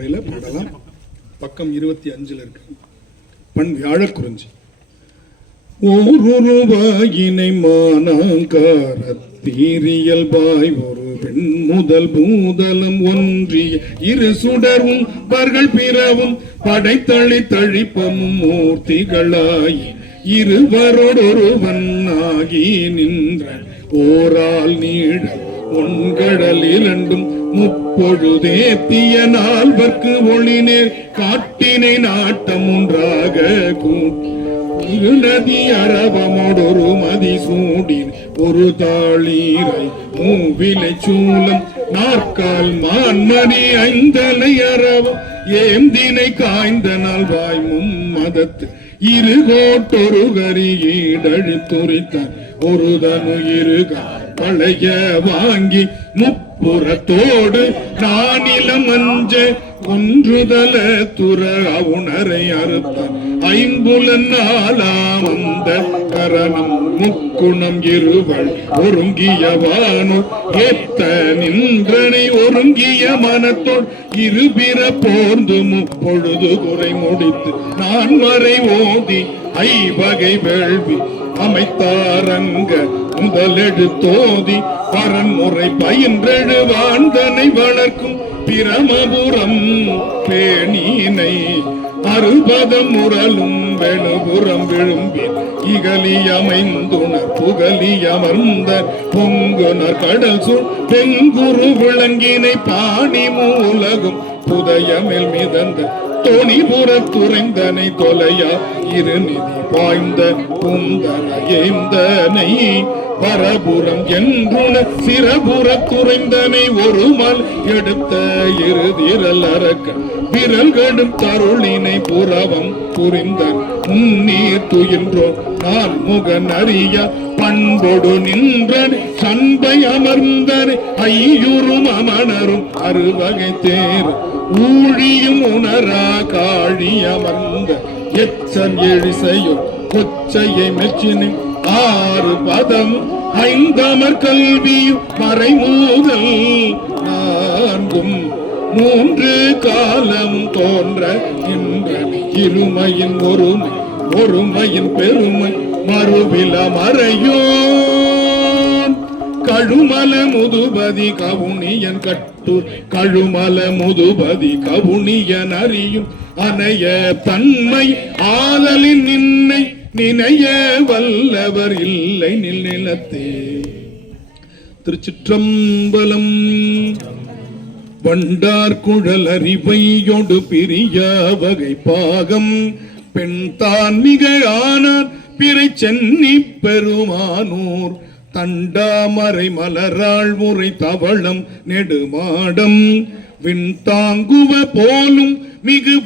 முறையில் பாடலாம். பக்கம் 25 இருக்கு. பண் வியாழக்குறிஞ்சி. ஓருருவாயினை மானாங்காரத்தீரியல்பாய் ஒரு பெண் முதல் பூதலம் ஒன்றிய இரு சுடரும் பர்கள் பிறவும் படைத்தளி தழிப்பமும் மூர்த்திகளாய் இருவரோடொருவன் ஆகி நின்ற ஓரால் நீழ ஒன்கடல் இரண்டும் முப்பொழுதேத்திய நால்வர்க்கு ஒளிநேர் காட்டினை நாட்டம் ஒன்றாக கூட்டி நதி அரவமோடொரு மதி சூடின் ஒரு தாளீரை மூவிலை சூலம் நாற்கால் மான்மணி ஐந்தலை அரவம் ஏந்தினை காய்ந்த நாள் வாய்மும் மதத்து இருகோட்டொரு கரியீடழி துரித்தார் ஒரு தனு இருகா பழைய வாங்கி முப்புறத்தோடு நானிலம் அஞ்ச ஒன்றுதல துற உணரை அறுத்தான் ஐம்புலன் நாளாம் அந்த கரணம் முக்குணம் இருவள் ஒருங்கியவானோ ஏத்த நின்றனை ஒருங்கிய மனத்தோடு இருபிற போர்ந்து முப்பொழுது குறை முடித்து நான் வரை ஓதி ஐவகை வேள்வி அமைத்தாரங்க முதலெடுத்தோதி பரன்முறை பயின்றெழு வாழ்ந்தனை வளர்க்கும் பிரமபுரம் பேணினை அறுபதம் முரலும் வெணுபுறம் விழும்பின் இகலி அமைந்துணர் புகலி அமர்ந்த பொங்குனர் கடல் சூழ் பெங்குரு விளங்கினை பாணி மூலகும் புதையமில் மிதந்த தொனிபுற துறைந்தனை தொலையா இருநிதி வாய்ந்த புந்தர ஏந்தனை பரபுரம் என்றுன சிறபுற துறைந்தனை ஒரு மல் எடுத்த இருதிரல் அரக்க விரல்கடும் தருளினை புறவம் புரிந்தன் முன்னீர் துயின்றோன் நான் முகன் அறிய பண்பொடு நின்றன் சண்பை அமர்ந்தனை ஐயுறும் அமணரும் அறுவகை தேர் ஊழியும் உணரா காழி அமர்ந்த எச்சன் எழிசையோ கொச்சையை மெச்சினை ஆறு பதம் ஐந்தமர் கல்வியும் மறைமூதல் நான்கும் மூன்று காலம் தோன்ற நின்ற இருமையின் ஒருமை ஒருமையின் பெருமை மறுவில மறையோன் கழுமல முதுபதி கவுனியன் கட்டூர் கழுமல முதுபதி கவுனியன் அறியும் அனைய தன்மை ஆதலின் நின்னை நினைய வல்லவர் இல்லை நிலத்தே. திருச்சிற்றம்பலம். வண்டார் குழல் அறிவையொடு பிரிய வகை பாகம் பெண் தான் மிக ஆனார் பிறை சென்னி பெருமானூர் தண்டாமரை மலராள் முறை தவளம் நெடுமாடம் விண் தாங்குவ போலும் மிகு